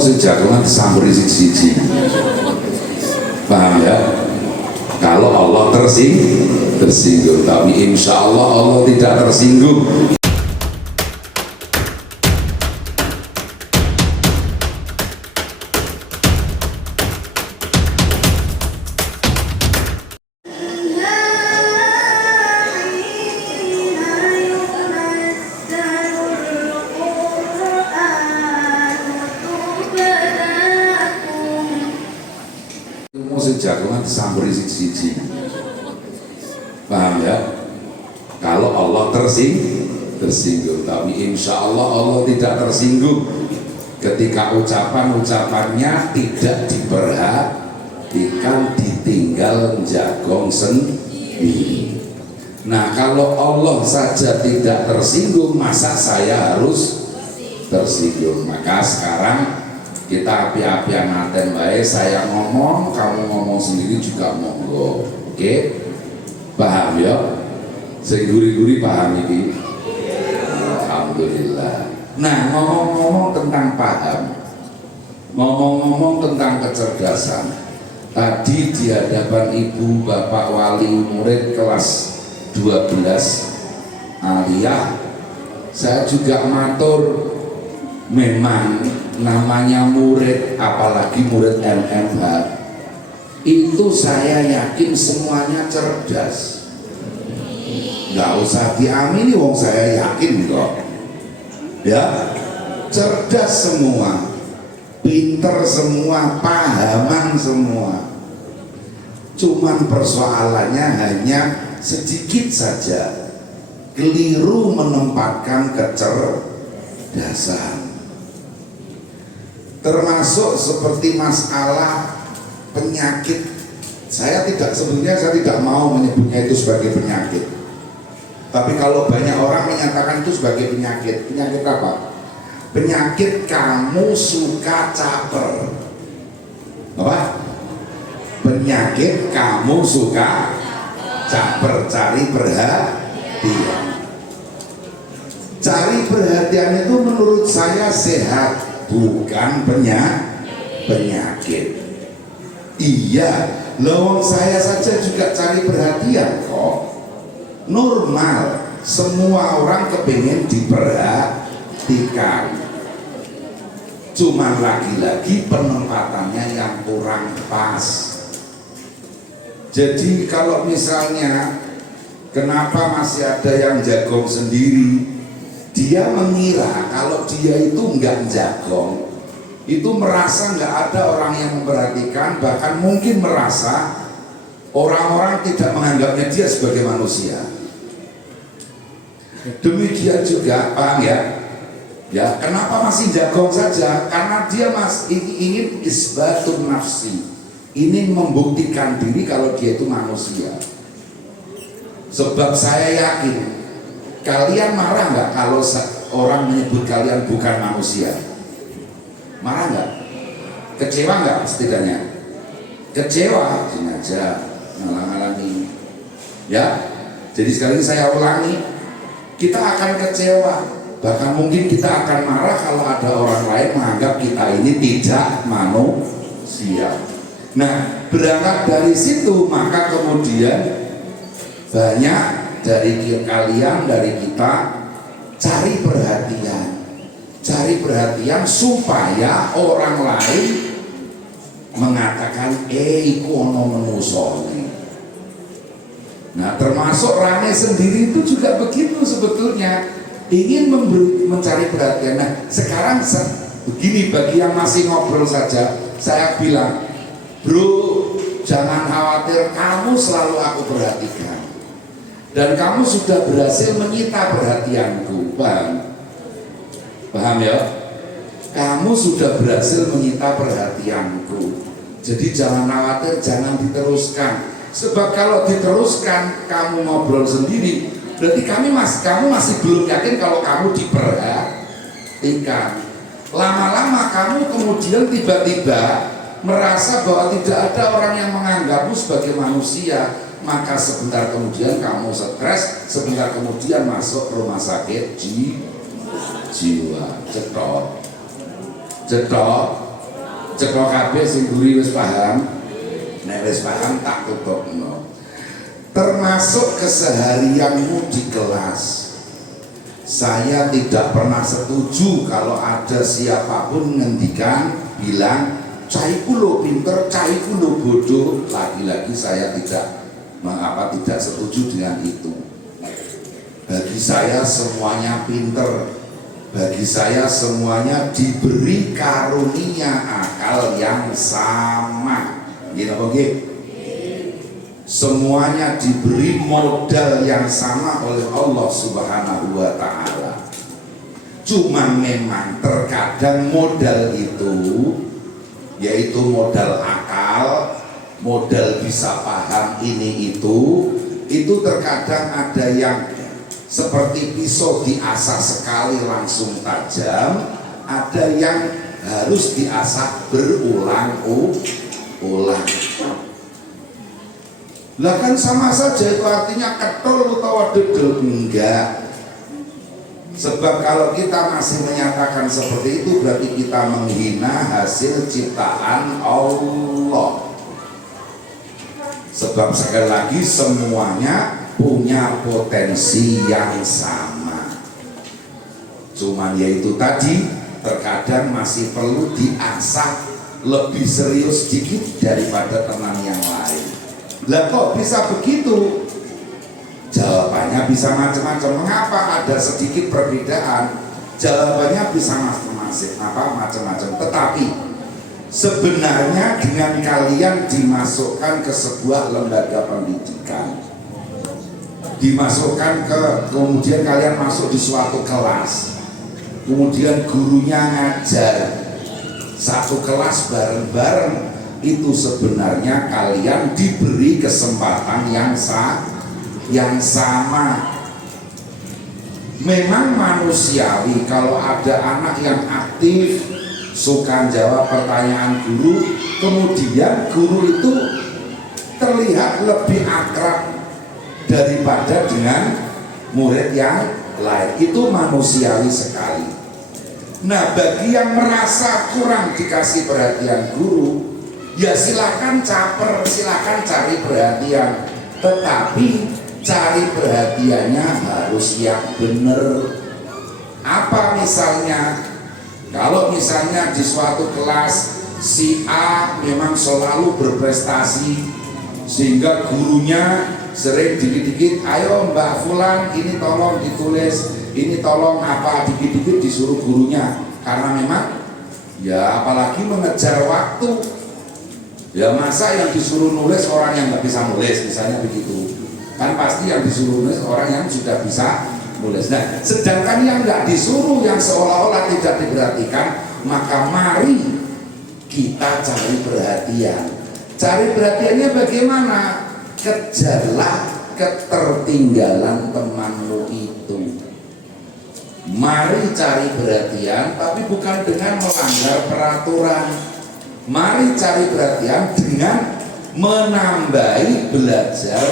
sing jagongan disamburi siji-siji. Paham ya? Kalau Allah tersinggung, tapi insya Allah Allah tidak tersinggung. Sing jagongan disamburi siji-siji. Paham ya? Kalau Allah tersinggung, tapi insya Allah Allah tidak tersinggung ketika ucapan-ucapannya tidak diperhatikan, ditinggal jagong sendiri. Nah, kalau Allah saja tidak tersinggung, masa saya harus tersinggung? Maka sekarang kita api-apian naten baik, saya ngomong, kamu ngomong sendiri juga monggo. Oke? Paham ya? Sing guri-guri paham ini? Alhamdulillah. Nah, ngomong-ngomong tentang paham, ngomong-ngomong tentang kecerdasan, tadi di hadapan ibu bapak wali murid kelas 12 aliyah, saya juga matur, memang namanya murid, apalagi murid MMH, itu saya yakin semuanya cerdas. Nggak usah diamini, wong saya yakin kok. Ya, cerdas semua, pinter semua, pahaman semua. Cuman persoalannya hanya sedikit saja keliru menempatkan kecerdasan. Termasuk seperti masalah penyakit. Sebenarnya saya tidak mau menyebutnya itu sebagai penyakit. Tapi kalau banyak orang menyatakan itu sebagai penyakit. Penyakit apa? Penyakit kamu suka caper. Apa? Penyakit kamu suka caper, cari perhatian. Cari perhatian itu menurut saya sehat, bukan penyakit. Iya, lawang saya saja juga cari perhatian kok. Normal, semua orang kepengen diperhatikan. Cuman lagi-lagi penempatannya yang kurang pas. Jadi kalau misalnya kenapa masih ada yang jagong sendiri, dia mengira kalau dia itu enggak jagong, itu merasa enggak ada orang yang memperhatikan, bahkan mungkin merasa orang-orang tidak menganggapnya dia sebagai manusia. Demikian juga, paham ya? Ya, kenapa masih jagong saja? Karena dia masih ingin isbatun nafsi, ingin membuktikan diri kalau dia itu manusia. Sebab saya yakin kalian marah nggak kalau orang menyebut kalian bukan manusia? Marah nggak? Kecewa nggak setidaknya? Kecewa, sengaja ngalang-ngalangi. Ya, jadi sekali lagi saya ulangi, kita akan kecewa, bahkan mungkin kita akan marah kalau ada orang lain menganggap kita ini tidak manusia. Nah, berangkat dari situ maka kemudian banyak dari kalian, dari kita cari perhatian supaya orang lain mengatakan iku ono menusone. Nah, termasuk Rane sendiri itu juga begitu sebetulnya, ingin mencari perhatian. Nah, sekarang begini, bagi yang masih ngobrol saja, saya bilang, bro, jangan khawatir, kamu selalu aku perhatikan. Dan kamu sudah berhasil menyita perhatianku, paham ya? Kamu sudah berhasil menyita perhatianku. Jadi jangan khawatir, jangan diteruskan. Sebab kalau diteruskan, kamu ngobrol sendiri, berarti kamu masih belum yakin kalau kamu diperhatikan. Lama-lama kamu kemudian tiba-tiba merasa bahwa tidak ada orang yang menganggapmu sebagai manusia. Maka sebentar kemudian kamu stres, sebentar kemudian masuk rumah sakit jiwa, cetok. Cekok kabeh sing guri wis paham. Nek wis paham tak tutupno. Termasuk keseharianmu di kelas. Saya tidak pernah setuju kalau ada siapapun ngendikan bilang cai kulo pinter, cai kulo bodoh. Lagi-lagi saya tidak setuju dengan itu. Bagi saya semuanya pinter. Bagi saya semuanya diberi karunia akal yang sama. Gitu oke? Semuanya diberi modal yang sama oleh Allah Subhanahu wa Ta'ala. Cuma memang terkadang modal itu, yaitu modal akal, modal bisa paham ini itu terkadang ada yang seperti pisau diasah sekali langsung tajam, ada yang harus diasah berulang-ulang. Lah kan sama saja, itu artinya ketol atau dedel? Enggak. Sebab kalau kita masih menyatakan seperti itu berarti kita menghina hasil ciptaan Allah. Sebab sekali lagi semuanya punya potensi yang sama. Cuman yaitu tadi terkadang masih perlu diasah lebih serius sedikit daripada teman yang lain. Lah kok bisa begitu? Jawabannya bisa macam-macam. Mengapa ada sedikit perbedaan? Jawabannya bisa macam-macam. Tetapi sebenarnya dengan kalian dimasukkan ke sebuah lembaga pendidikan, dimasukkan kemudian kalian masuk di suatu kelas, kemudian gurunya ngajar satu kelas bareng-bareng, itu sebenarnya kalian diberi kesempatan yang sama. Memang manusiawi kalau ada anak yang aktif suka jawab pertanyaan guru, kemudian guru itu terlihat lebih akrab daripada dengan murid yang lain. Itu manusiawi sekali. Nah, bagi yang merasa kurang dikasih perhatian guru, ya silakan caper, silakan cari perhatian, tetapi cari perhatiannya harus yang benar. Apa misalnya? Kalau misalnya di suatu kelas si A memang selalu berprestasi sehingga gurunya sering dikit-dikit, ayo Mbak Fulan ini tolong ditulis, ini tolong apa, dikit-dikit disuruh gurunya, karena memang ya apalagi mengejar waktu. Ya masa yang disuruh nulis orang yang nggak bisa nulis, misalnya begitu. Kan pasti yang disuruh nulis orang yang sudah bisa nulis. Nah, sedangkan yang nggak disuruh, yang seolah-olah tidak diperhatikan, maka mari kita cari perhatian. Cari perhatiannya bagaimana? Kejarlah ketertinggalan temanmu itu. Mari cari perhatian, tapi bukan dengan melanggar peraturan. Mari cari perhatian dengan menambahi belajar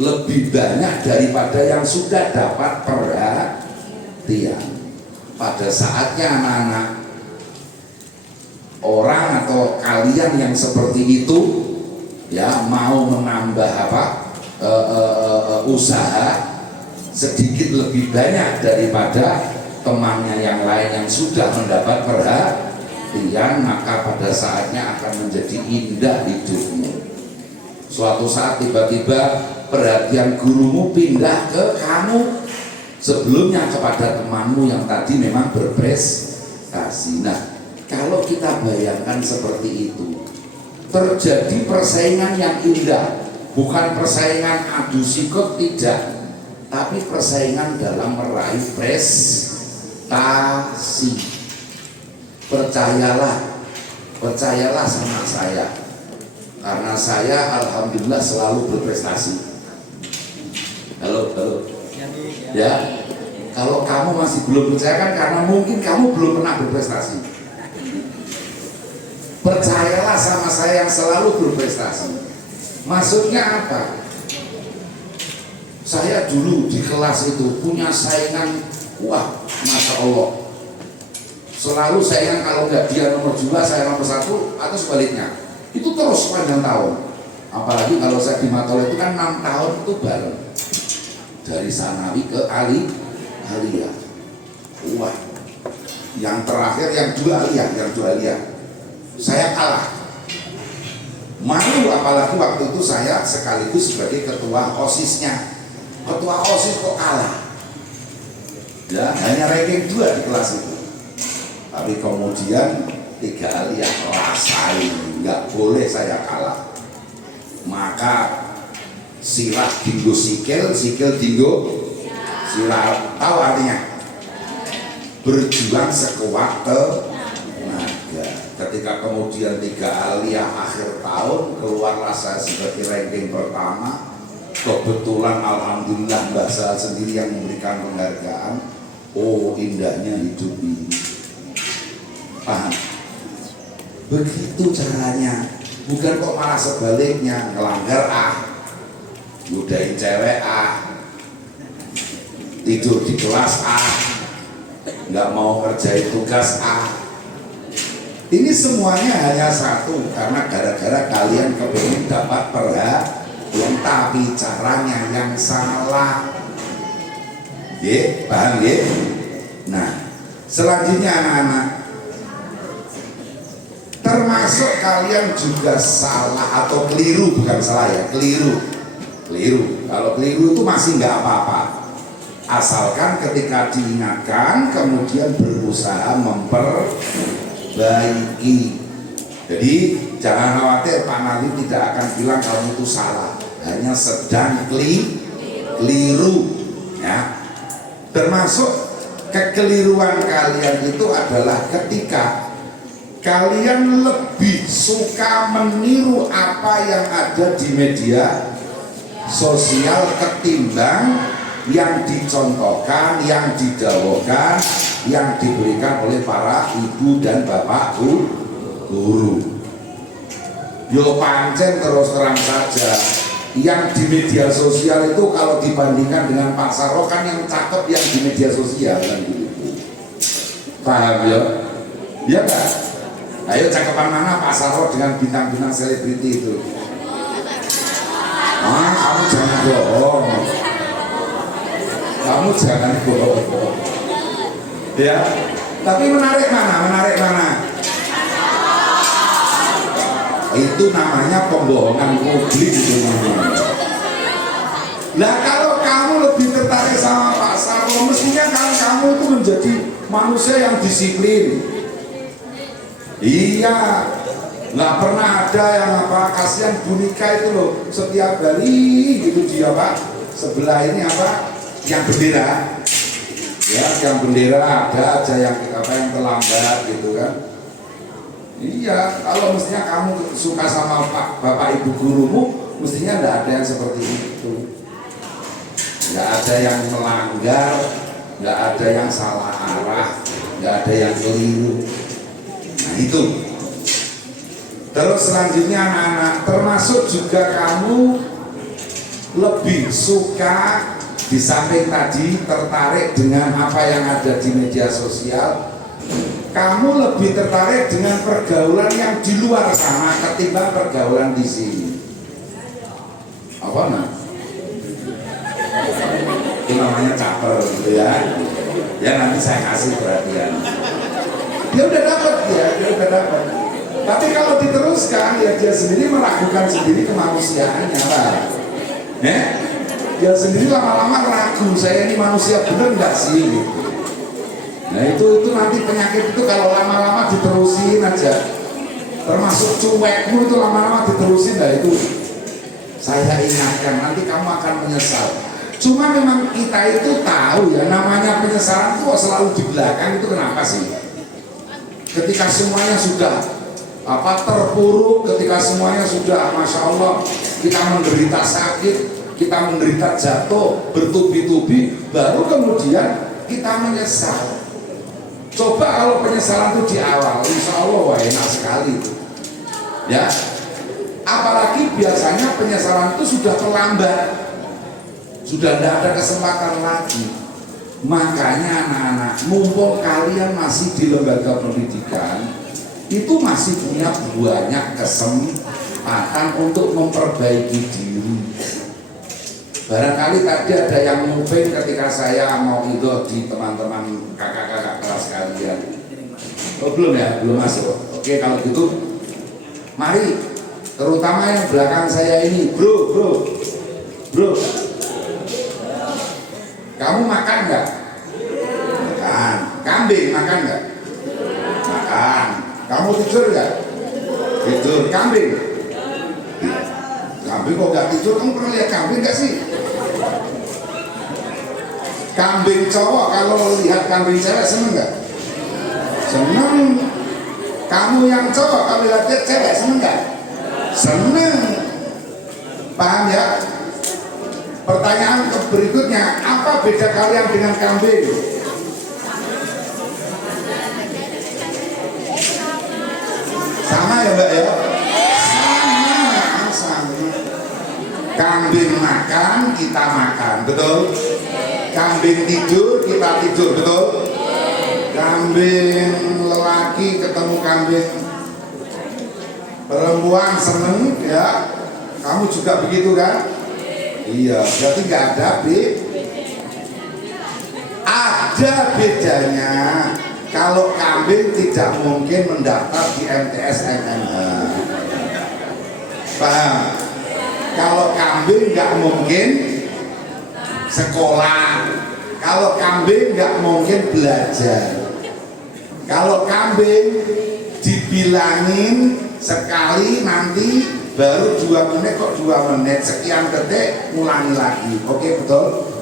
lebih banyak daripada yang sudah dapat perhatian. Pada saatnya anak-anak, orang atau kalian yang seperti itu ya mau menambah usaha sedikit lebih banyak daripada temannya yang lain yang sudah mendapat perhatian, maka pada saatnya akan menjadi indah hidupmu. Suatu saat tiba-tiba perhatian gurumu pindah ke kamu, sebelumnya kepada temanmu yang tadi memang berprestasi. Nah, kalau kita bayangkan seperti itu, terjadi persaingan yang indah, bukan persaingan adu sikut, tidak, tapi persaingan dalam meraih prestasi. Percayalah sama saya, karena saya alhamdulillah selalu berprestasi. Halo. Ya, kalau kamu masih belum percaya kan karena mungkin kamu belum pernah berprestasi. Percayalah sama saya yang selalu berprestasi. Maksudnya apa? Saya dulu di kelas itu punya saingan, wah, masya Allah, Selalu saya kalau nggak dia nomor 2, saya nomor 1 atau sebaliknya. Itu terus sepanjang tahun. Apalagi kalau saya di Matola itu kan 6 tahun itu bareng. Dari Sanawi ke Aliyah. Wah, yang terakhir yang 2 Aliyah, saya kalah. Malu, apalagi waktu itu saya sekaligus sebagai ketua OSIS-nya. Ketua OSIS kok kalah. Ya, hanya ranking 2 di kelas itu. Tapi kemudian 3 Aliyah rasain, nggak boleh saya kalah. Maka sirah dinggo sikil dinggo sirah. Tahu artinya? Berjuang sekuat tenaga. Ketika kemudian 3 Aliyah akhir tahun, keluarlah saya sebagai ranking pertama. Kebetulan alhamdulillah Mbak Sal sendiri yang memberikan penghargaan. Oh, indahnya hidup ini. Paham? Begitu caranya. Bukan kok malah sebaliknya, ngelanggar godain cewek tidur di kelas nggak mau ngerjain tugas Ini semuanya hanya satu, karena gara-gara kalian kepingin dapat perhatian, tapi caranya yang salah. Paham ya? Nah, selanjutnya anak-anak, termasuk kalian juga salah atau keliru, bukan salah ya, keliru. Kalau keliru itu masih nggak apa-apa, asalkan ketika diingatkan kemudian berusaha memperbaiki. Jadi jangan khawatir, Pak Nalim tidak akan bilang kamu itu salah, hanya sedang keliru ya. Termasuk kekeliruan kalian itu adalah ketika kalian lebih suka meniru apa yang ada di media sosial ketimbang yang dicontohkan, yang didawahkan, yang diberikan oleh para ibu dan bapak guru. Yo pancen terus terang saja, yang di media sosial itu kalau dibandingkan dengan Pak Sarwo kan yang cakep yang di media sosial kan gitu. Paham ya? Ya kan? Ayo cakepan mana Pak Sarwo dengan bintang-bintang selebriti itu? Kamu jangan bohong. Kamu jangan bohong. Ya. Tapi menarik mana? Itu namanya pembohongan publik itu namanya. Nah, kalau kamu lebih tertarik sama Pak Sarwo, mestinya kan kamu itu menjadi manusia yang disiplin. Iya, nggak pernah ada yang kasihan Bu Nika itu loh, setiap hari gitu dia Pak, sebelah ini yang bendera, ya yang bendera ada aja yang terlambat gitu kan. Iya, kalau mestinya kamu suka sama bapak ibu gurumu, mestinya nggak ada yang seperti itu, nggak ada yang melanggar, nggak ada yang salah arah, nggak ada yang keliru. Nah itu. Terus selanjutnya anak-anak, termasuk juga kamu lebih suka di samping tadi tertarik dengan apa yang ada di media sosial, kamu lebih tertarik dengan pergaulan yang di luar sana ketimbang pergaulan di sini. Apa nah? Itu namanya caper gitu ya. Ya nanti saya kasih perhatian. Dia udah dapat. Tapi kalau diteruskan ya dia sendiri meragukan sendiri kemanusiaannya lah. Dia sendiri lama-lama ragu, saya ini manusia bener nggak sih? Gitu. Nah itu nanti penyakit itu kalau lama-lama diterusin aja, termasuk cuekmu itu lama-lama diterusin, nah itu saya ingatkan nanti kamu akan menyesal. Cuma memang kita itu tahu ya namanya penyesalan itu selalu di belakang itu kenapa sih? Ketika semuanya sudah terpuruk, ketika semuanya sudah Masya Allah kita menderita sakit, kita menderita jatuh bertubi-tubi, baru kemudian kita menyesal. Coba kalau penyesalan itu di awal, insya Allah wah enak sekali ya. Apalagi biasanya penyesalan itu sudah terlambat, sudah tidak ada kesempatan lagi. Makanya anak-anak, mumpung kalian masih di lembaga pendidikan, itu masih punya banyak kesempatan untuk memperbaiki diri. Barangkali tadi ada yang nguping ketika saya mau itu di teman-teman kakak-kakak kelas kalian. Oh belum ya, belum masuk. Oke kalau gitu, mari, terutama yang belakang saya ini, bro, kamu makan nggak? Makan. Kambing makan nggak? Makan. Kamu tidur nggak? Tidur. Kambing? Kambing kok nggak tidur? Kamu pernah lihat kambing nggak sih? Kambing cowok kalau lihat kambing cewek seneng nggak? Seneng. Kamu yang cowok kalau lihat cewek seneng nggak? Seneng. Paham ya? Pertanyaan berikutnya, apa beda kalian dengan kambing? Sama ya Mbak ya? Sama. Kambing makan, kita makan, betul? Kambing tidur, kita tidur, betul? Kambing lelaki ketemu kambing perempuan seneng ya? Kamu juga begitu kan? Iya, berarti nggak ada ada bedanya. Kalau kambing tidak mungkin mendaftar di MTS MNH, paham? Kalau kambing nggak mungkin sekolah, kalau kambing nggak mungkin belajar. Kalau kambing dibilangin sekali nanti baru 2 menit, kok 2 menit, sekian detik ulangi lagi. Oke betul?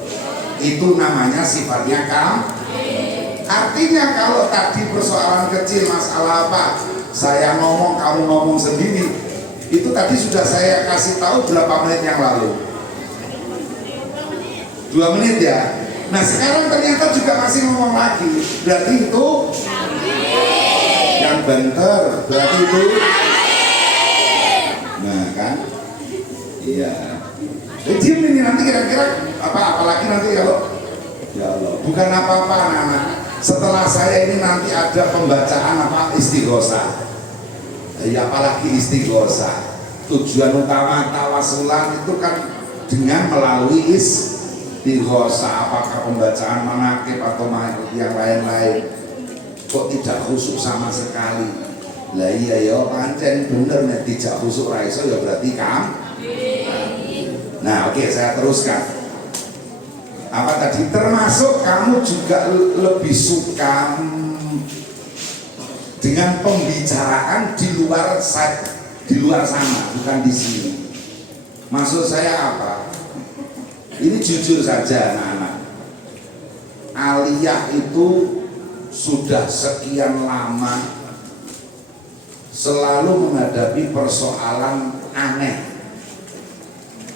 Itu namanya sifatnya artinya kalau tadi persoalan kecil, masalah apa, saya ngomong, kamu ngomong sendiri, itu tadi sudah saya kasih tahu berapa menit yang lalu? 2 menit ya? Nah sekarang ternyata juga masih ngomong lagi. Berarti itu yang bener, berarti itu nah kan, iya. Diem ini nanti kira-kira apalagi nanti kalau ya Allah, bukan apa-apa anak-anak. Setelah saya ini nanti ada pembacaan istighosah. Ya apalagi istighosah. Tujuan utama tawasulan itu kan dengan melalui istighosah. Apakah pembacaan manaqib atau yang lain-lain. Kok tidak khusyuk sama sekali? Lah iya ya pancen bener nek dijak khusuk ra iso ya berarti Nah, oke, saya teruskan. Apa tadi? Termasuk kamu juga lebih suka dengan pembicaraan di luar sana, bukan di sini. Maksud saya apa? Ini jujur saja anak-anak. Aliyah itu sudah sekian lama selalu menghadapi persoalan aneh.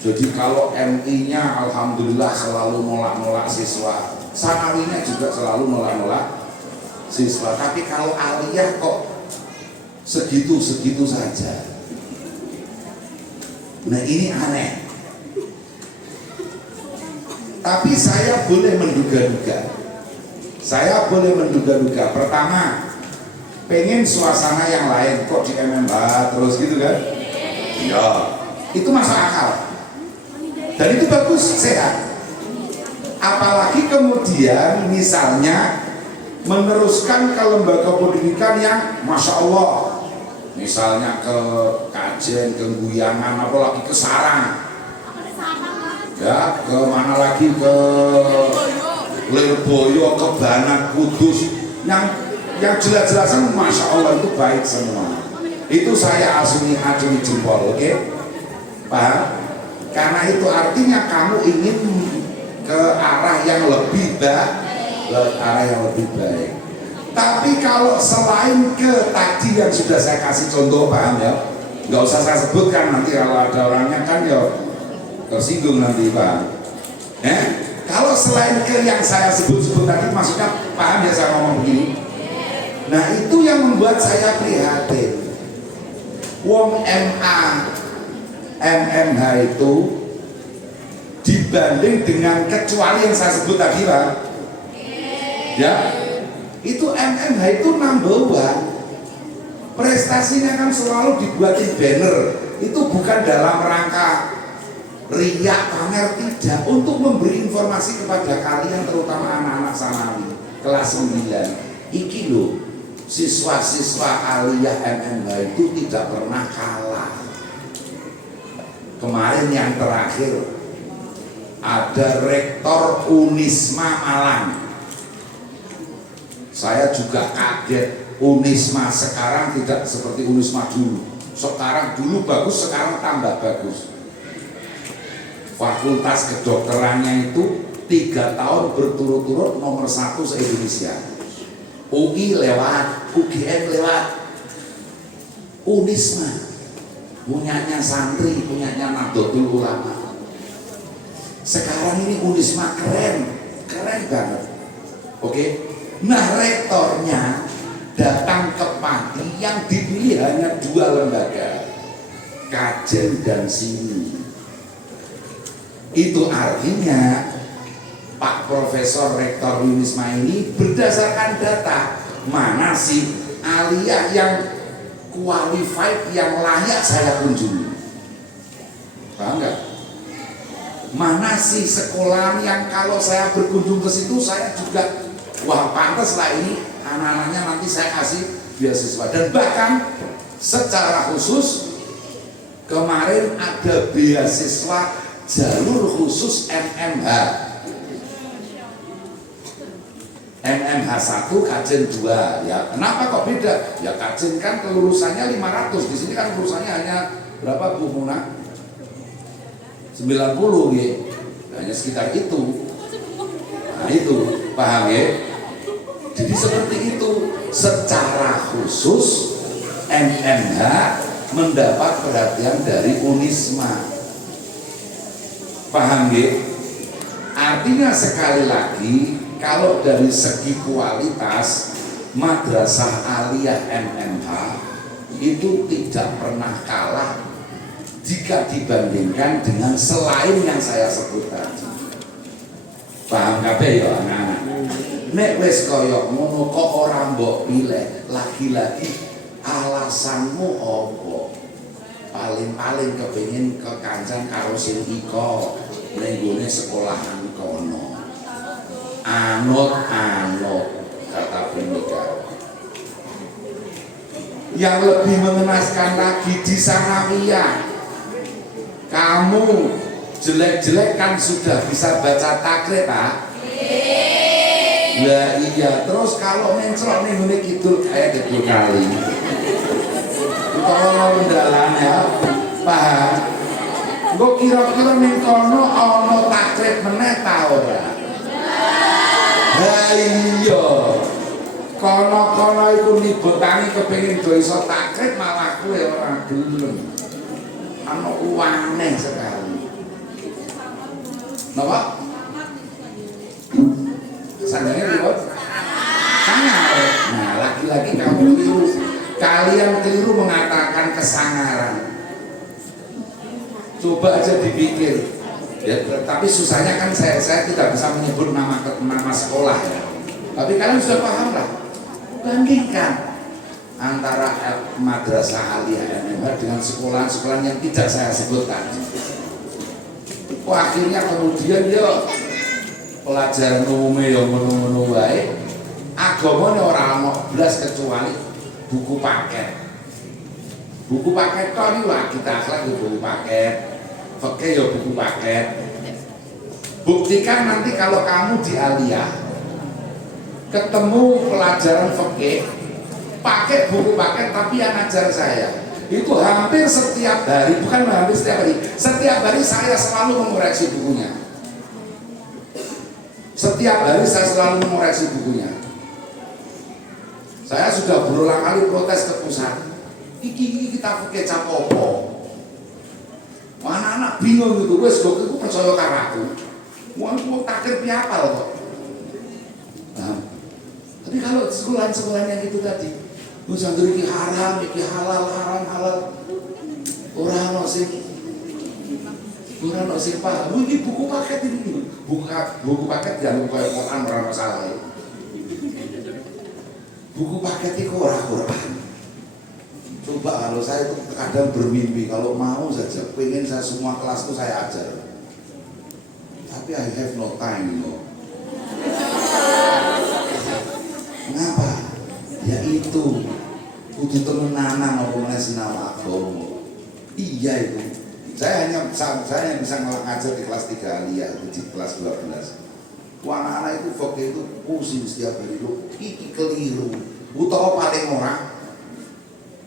Jadi kalau MI-nya alhamdulillah selalu nolak-nolak siswa, sanawinya juga selalu nolak-nolak siswa. Tapi kalau aliyah kok segitu-segitu saja. Nah ini aneh. Tapi saya boleh menduga-duga. Pertama, pengen suasana yang lain, kok di MMH terus gitu kan? Iya, itu masuk akal. Dan itu bagus, sehat. Apalagi kemudian misalnya meneruskan ke lembaga pendidikan yang Masya Allah, misalnya ke Kajen, ke Guyangan, apalagi ke Sarang, ya ke mana lagi, ke Lirboyo, ke Banak, Kudus, yang jelas-jelasan Masya Allah itu baik semua. Itu saya acungi jempol, oke? Paham? Karena itu artinya kamu ingin ke arah yang lebih baik. Tapi kalau selain ke tadi yang sudah saya kasih contoh, paham ya? Nggak usah saya sebutkan, nanti kalau ada orangnya kan ya tersinggung nanti, paham? Kalau selain ke yang saya sebut-sebut tadi, maksudnya paham ya saya ngomong begini? Nah itu yang membuat saya prihatin. Wong MMH itu dibanding dengan kecuali yang saya sebut tadi, Pak, Ya, itu MMH itu number one. Prestasinya kan selalu dibuatin banner. Itu bukan dalam rangka riak pamer, tidak, untuk memberi informasi kepada kalian, terutama anak-anak sanawi kelas 9. Iki loh, siswa-siswa aliyah MMH itu tidak pernah kalah. Kemarin yang terakhir ada rektor Unisma Malang. Saya juga kaget, Unisma sekarang tidak seperti Unisma dulu. Sekarang dulu bagus, sekarang tambah bagus. Fakultas kedokterannya itu 3 tahun berturut-turut nomor 1 se-Indonesia. UI lewat, UGM lewat. Unisma punyanya santri, punyanya Nahdlatul Ulama. Sekarang ini Unisma keren banget. Oke. Nah, rektornya datang ke Pati yang dipilih hanya 2 lembaga, Kajen dan Sini. Itu artinya Pak Profesor Rektor Unisma ini berdasarkan data, mana sih aliyah yang qualified, yang layak saya kunjungi. Paham nggak? Mana sih sekolah yang kalau saya berkunjung ke situ saya juga, wah pantas lah ini anak-anaknya nanti saya kasih beasiswa. Dan bahkan secara khusus kemarin ada beasiswa jalur khusus MMH 1, Kajen 2. Ya, kenapa kok beda? Ya Kajen kan kelulusannya 500, di sini kan kelulusannya hanya berapa Bu Muna? 90 ya. Hanya sekitar itu. Nah, itu, paham ya? Jadi seperti itu, secara khusus MMH mendapat perhatian dari Unisma. Paham ya? Artinya sekali lagi, kalau dari segi kualitas madrasah aliyah MMH itu tidak pernah kalah jika dibandingkan dengan selain yang saya sebut tadi. Paham kabeh ya anak-anak? Nek wis kaya ngono kok ora mbok pilih, lagi-lagi alasanmu apa? Paling-paling kepengin kekancan karo sing iko ning gone sekolahan kono. Anut kata Bumika. Yang lebih mengenaskan lagi di Sanawiyah, kamu jelek-jelek kan sudah bisa baca takrib, Pak? Ya iya, terus kalau mencrok nih ngene kidul kayak kidul kali. Utawa rendalan ya, paham? Engko kira-kira ning kono ana takrib meneh ta ora? Ha iya. Kono-kono iku libetane kepengin do iso takrib malah kowe ora gelem. Ana uwane sekali. Napa? Sandalnya ribut? Sangar. Nah, lagi-lagi kamu keliru. Kalian keliru mengatakan kesangaran. Coba aja dipikir. Ya, tapi susahnya kan saya tidak bisa menyebut nama sekolah ya. Tapi kalian sudah paham lah. Bandingkan antara madrasah aliyah MMH dengan sekolah-sekolah yang tidak saya sebut tadi. Akhirnya kemudian ya pelajaran umumnya yang ngono-ngono wae, agamane ora ana blas kecuali buku paket. Buku paket kok iki wae kita akhlak ya buku paket. Fikih ya buku paket. Buktikan nanti kalau kamu di aliyah ketemu pelajaran fikih pakai buku paket tapi yang ngajar saya itu hampir setiap hari, bukan hampir setiap hari saya selalu mengoreksi bukunya. Setiap hari saya selalu mengoreksi bukunya. Saya sudah berulang kali protes ke pusat. Iki kita fikih capopo. Anak-anak bingung gitu, wes kok aku percaya karo aku. Wong takdir piapal kok. Nah, tapi kalau sekolah-sekolah yang itu tadi, santri iki haram, iki halal, halal. Ora ono sing paham. Iki buku paket ini. Buku paket jangan buku Quran ora masalah. buku paket itu orang-orang. Coba kalau saya itu kadang bermimpi kalau mau saja pengen saya semua kelas itu saya ajar, tapi I have no time, you know. Mengapa? Ya itu kudu temenanan apa meneh sinau agama. Iya itu. Saya hanya bisa ngajar di kelas 3 aliyah, di kelas 12. Anak-anak itu fakir itu pusing setiap hari lu, iki keliru. Utawa paling orang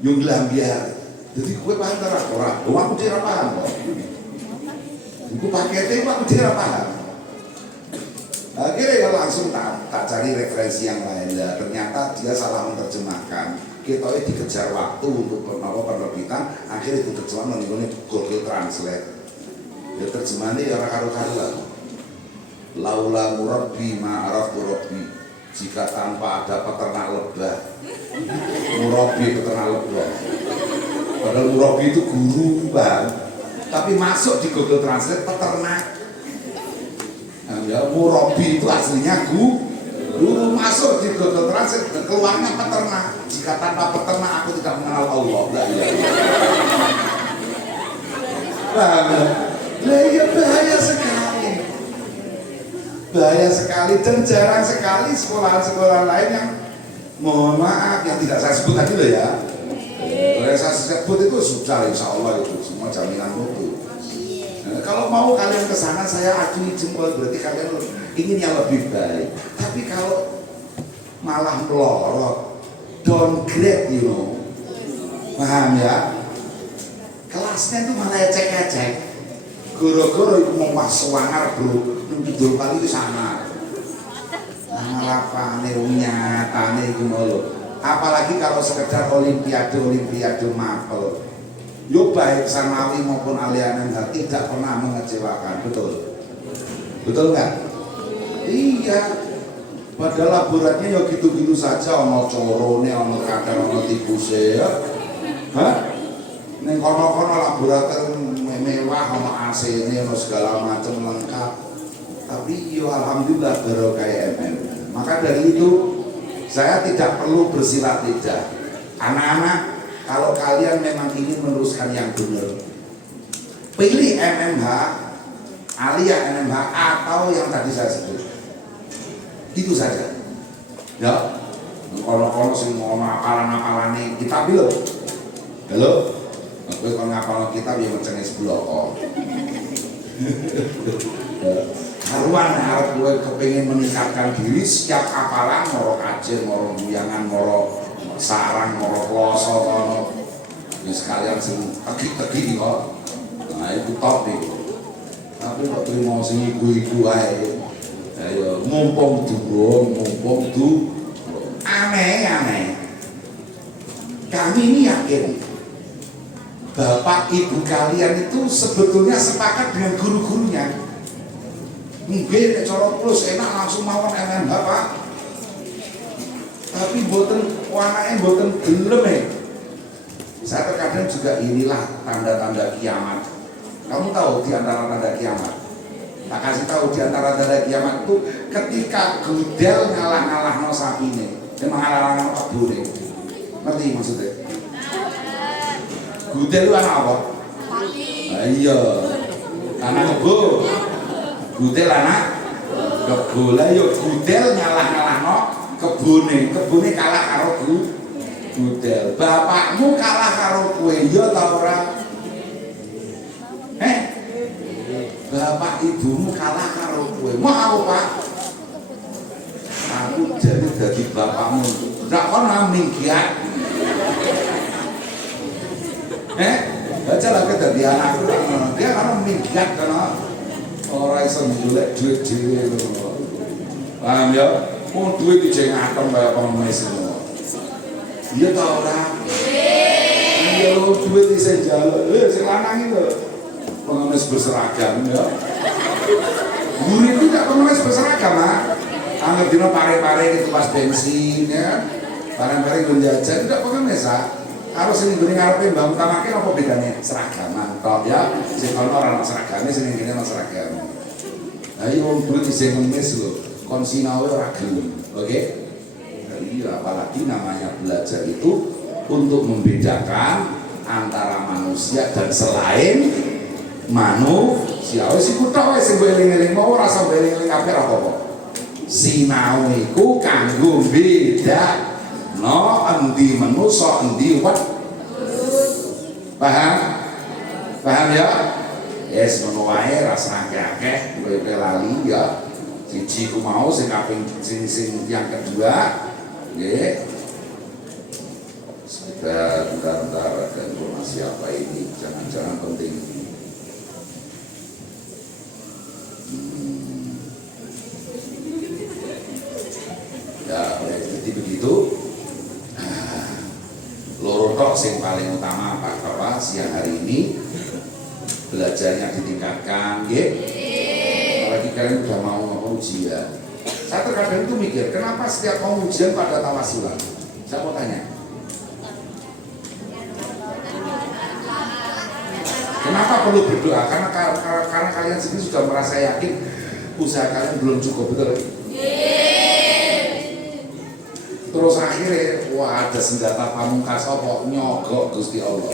yang gelambiar. Jadi gue paham ora. Aku tidak paham kok. Buku paketnya aku tidak paham. Akhirnya langsung tak cari referensi yang lain. Ya, ternyata dia salah menerjemahkan. Kita dikejar waktu untuk penerbitan. Akhirnya itu terjemahan menggunakan Google Translate. Ya terjemahannya ya karu-karuan. Laula murabbi ma'araftu rabbi. Jika tanpa ada peternak lebah, murabbi peternak lebah. Padahal murabbi itu guru bang. Tapi masuk di Google Translate peternak. Ya, murabi itu aslinya guru, masuk di Google Translate keluarnya peternak. Jika tanpa peternak aku tidak mengenal Allah. Ya bahaya sekali dan jarang sekali sekolah-sekolah lain yang mohon maaf yang tidak saya sebut tadi loh ya. Yang saya sebut itu sudah insya Allah itu semua jaminan mutu. Kalau mau kalian ke sana saya acungi jempol, berarti kalian ingin yang lebih baik. Tapi kalau malah melorot, downgrade, you know, paham ya? Kelasnya itu malah ecek-ecek. Goro-goro itu mau pas sewangar bro, dulu kali itu sama. Malah pane nyatane itu mulu. Apalagi kalau sekedar olimpiade mapel. Yo baik sanawi maupun alianan tidak pernah mengecewakan, betul nggak? Iya, padahal laboratnya ya gitu-gitu saja, ono corone, ono kadang ono tibuse ya, neng kono-kono laboratorium mewah, ono AC-nya, ono segala macam lengkap. Tapi yo alhamdulillah barokah MM. Maka dari itu saya tidak perlu bersilat lidah, anak-anak. Kalau kalian memang ingin meneruskan yang benar, pilih MMH, aliyah MMH atau yang tadi saya sebut. Itu saja. Ya, kalau sing mau apalan-apalane kitab lho. Halo. Kowe kon ngapal kitab ya mecenges bloko. Karuan arep kowe kepengin meningkatkan diri setiap apalan moro kajen, moro buyangan, moro sarang, moro kloso kono. Ya sekalian sing tegi-tegi kok. Nah itu top nih. Tapi kok terima sing iku-iku ae. Ayo mumpung durung, aneh. Kami ini yakin Bapak Ibu kalian itu sebetulnya sepakat dengan guru-gurunya. Mungkin cara plus enak langsung mawon MMH Pak. Tapi anaknya boten gelem. Saya terkadang juga inilah tanda-tanda kiamat. Kamu tahu di antara tanda kiamat? Tak kasih tahu di antara tanda kiamat itu ketika gudel ngalah-ngalah no sapine, ngalah-ngalah no kebune. Ngerti maksudnya? Gudel itu anak apa? Iya, anak kebo. Gudel anak kebo lah. Yo gudel ngalah-ngalah no kebune kalah karo gudel. Bapakmu kalah karo kowe ya ta ora? Bapak ibumu kalah karo kowe. Mau Pak? Aku jadi bapakmu. Ndak kono minggiat. Baca lah dadi anakku. Dia kan minggiat kana ora iso golek duit dhewe ngono. Paham ya? Mau duit dijeng atom kaya pengemis semua. Iya tau ora? Iya lo duit bisa jalan. Sing lanang itu pengemis berseragam ya. Guru itu tidak pengemis berseragam anggap dino pare-pare itu pas bensin ya. Pare-pare menjajan tidak pengemis harus ini gini ngarepin bangun tamakin apa bedanya seragaman toh ya. Sing kono ora ono seragame, sing ngene ono seragam. Nah iya wong duit bisa pengemis lho. Konsinawe ora gelem, oke? Iya Ya, apalagi namanya belajar itu untuk membedakan antara manusia dan selain manusia. Wis iku tok wis eling-eling mau rasa eling-eling kabeh apa-apa. Sinau iku kanggo beda no endi manusa endi wet. Paham? Paham ya? Yes, ngono wae rasa akeh-akeh kowe lali ya. Siji ku mau sing kaping sing yang kedua nggih. Bentar ada informasi apa ini? Jangan-jangan penting. Ya, jadi begitu. Loro tok sing paling utama Pak Bapak siang hari ini belajarnya ditingkatkan, nggih. Apalagi kalian udah mau ujian. Saya terkadang itu mikir, kenapa setiap mau ujian pada tawasulan? Saya mau tanya. Kenapa perlu berdoa? Karena kalian sendiri sudah merasa yakin usaha kalian belum cukup, betul? Terus akhirnya, wah ada senjata pamungkas apa nyogok Gusti Allah.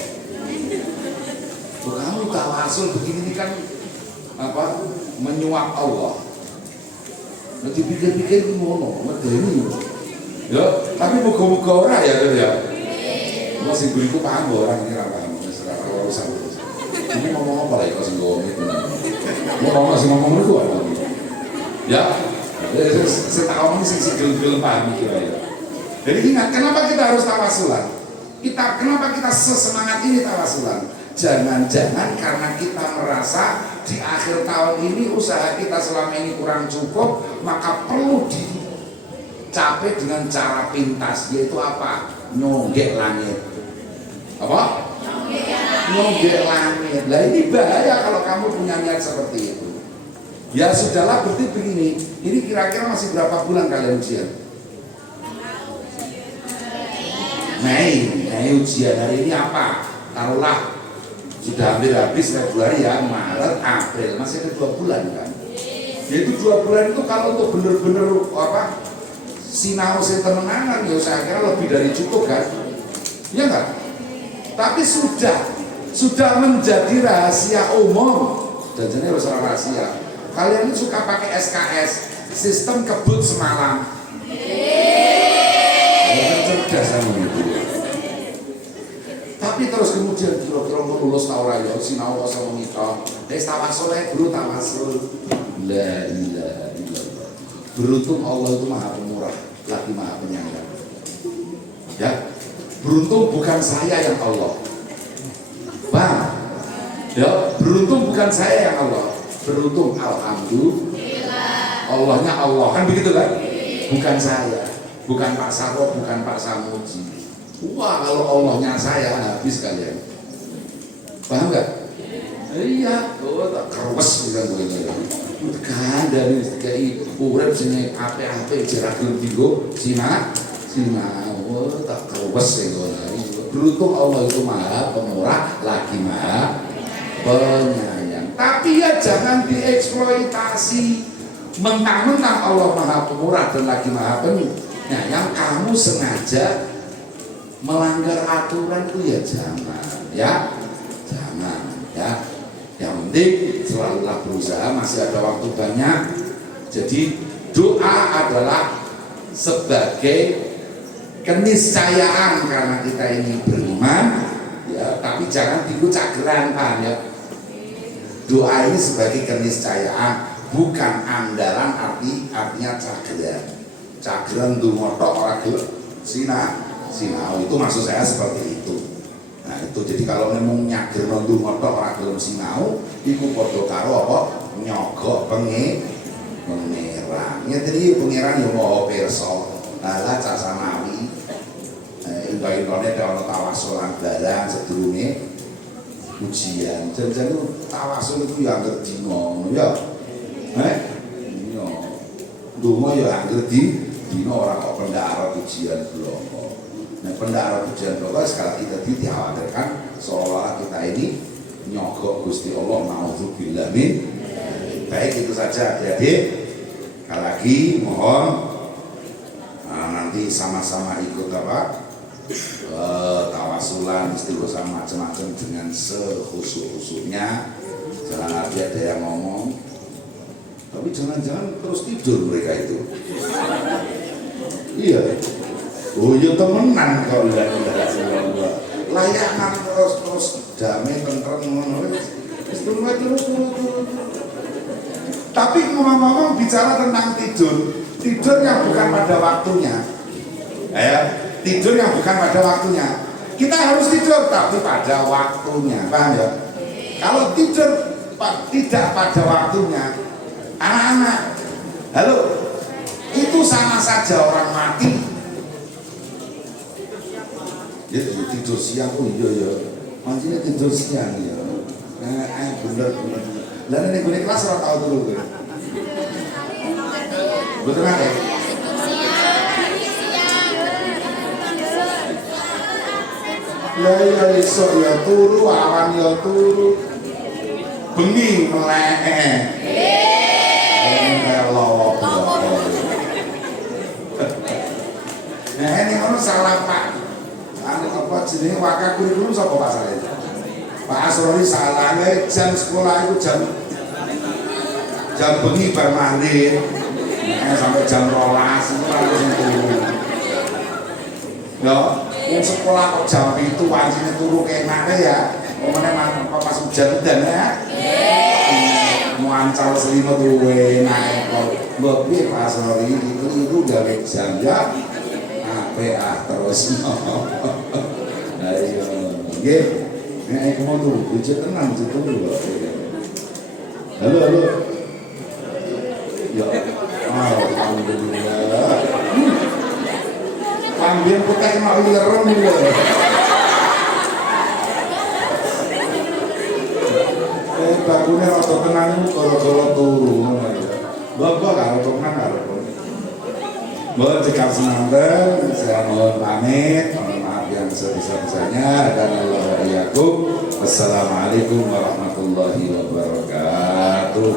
Kamu tawasul begini kan apa menyuap Allah. Nanti pikir-pikir ngono, medeni. Ya, tapi muga-muga ora ya. Masih beriku paham orang ini ora paham, ora urusan. Ini ngomong apa lagi kok sing ngomong itu. Ngomong itu apa? Ya. Saya tak ngomong sing gelem paham iki ya. Jadi ingat, kenapa kita harus tawasulan? Kenapa kita sesemangat ini tawasulan? Jangan-jangan karena kita merasa di akhir tahun ini usaha kita selama ini kurang cukup, maka perlu dicapai dengan cara pintas, yaitu apa? Nyonggek langit. Apa? Nyonggek langit. Lah ini bahaya kalau kamu punya niat seperti itu. Ya sudahlah, berarti begini. Ini kira-kira masih berapa bulan kalian ujian? Mei ujian hari ini apa? Taruhlah sudah hampir habis Februari ya, Maret, April, masih ada 2 bulan kan? Yaitu 2 bulan itu kalau untuk bener-bener apa sinau setenangan ya saya kira lebih dari cukup kan? Ya enggak? Tapi sudah menjadi rahasia umum dan jadi harus rahasia. Kalian ini suka pakai SKS, sistem kebut semalam. Cerdas sama itu. Tapi terus kemudian kira-kira mau lulus tau raya sinau sama kita. Tawasul bro, tawasul. La ilaha illallah. Beruntung Allah itu Maha Pemurah, lagi Maha Penyayang. Ya. Beruntung bukan saya yang Allah. Bang. Ya, beruntung bukan saya yang Allah. Beruntung alhamdulillah. Allahnya Allah kan begitu kan? Bukan saya. Bukan Pak Sarwo, bukan Pak Samuji. Wah, kalau Allahnya saya habis kalian. Paham nggak? Iya, tak keruwes bukan gue. Kan dari kayak urip sini ape-ape jeragel digo sina, tak keruwes itu. Beruntung Allah itu Maha Pemurah, lagi Maha Penyayang. Tapi ya jangan dieksploitasi. Mentang-mentang Allah Maha Pemurah dan lagi Maha Penyayang. Nah, yang kamu sengaja melanggar aturan itu ya jangan, ya Yang penting selalulah berusaha, masih ada waktu banyak. Jadi doa adalah sebagai keniscayaan karena kita ini beriman, ya. Tapi jangan dikucak gerantan ya. Doa ini sebagai keniscayaan, bukan andalan artinya cagelan. Cagelan dumotok ora gelem sinau itu maksud saya seperti itu. Nah itu jadi kalau memang nyagerno dumotok ora gelem sinau iku padha karo apa nyogok pangeran. Ya jadi pangeran yo maha pirsa. Lah cah samawi ibadah-ibadahnya ana tawasulan barang sedurunge ujian. Jan-jan tawasul itu ya anggere dina ya. Iya. Donga ya anggere dino orang kok pendarat ujian belum. Nah pendarat ujian belum sekali kita dikhawatirkan seolah-olah kita ini nyogok Gusti Allah, naudzubillah min. Baik itu saja. Jadi sekali lagi mohon nanti sama-sama ikut apa? Tawasulan, istighosa macam-macam dengan sehusu-husunya. Jangan ada yang ngomong, tapi jangan-jangan terus tidur mereka itu. Iya. Oh ya temenan kok enggak layanan terus damai tentrem ngono terus. Tapi ngomong-ngomong bicara tentang tidur yang bukan pada waktunya. Tidur yang bukan pada waktunya. Kita harus tidur tapi pada waktunya, paham ya? Kalau tidur tidak pada waktunya, anak-anak, halo, itu sama saja orang mati. Ya tidur siang, oh iya, maksudnya tidur siang ya. Bener. Lalu nih gue kelas orang tahu dulu gue. Betul nggak ya? Ya esok ya turu, awan ya turu, bengi melek. Kayak lowok. Nah ini orang salah Pak. Anu apa jenenge wakil kurikulum sapa Pak Saleh? Pak Asrori salahnya jam sekolah itu jam bengi bar maghrib sampai jam 12 itu harus turu. Ya, yang sekolah kok jam itu wajibnya turu kayak mana ya? Omane pas hujan dan ya. Mau ancal selimut duwe naik kok. Mbok piye Pak Asrori itu gawe jam ya. Terus ayo nggih nek kamu tuh bocah tenang itu lho. Halo ya alhamdulillah kambing putih mau ireng lho bakune rada tenang gara-gara turu bapak karo tenang karo mohon cekap senanten, saya mohon pamit, mohon maaf yang sebesar-besarnya dan Allah iyakum. Wassalamualaikum warahmatullahi wabarakatuh.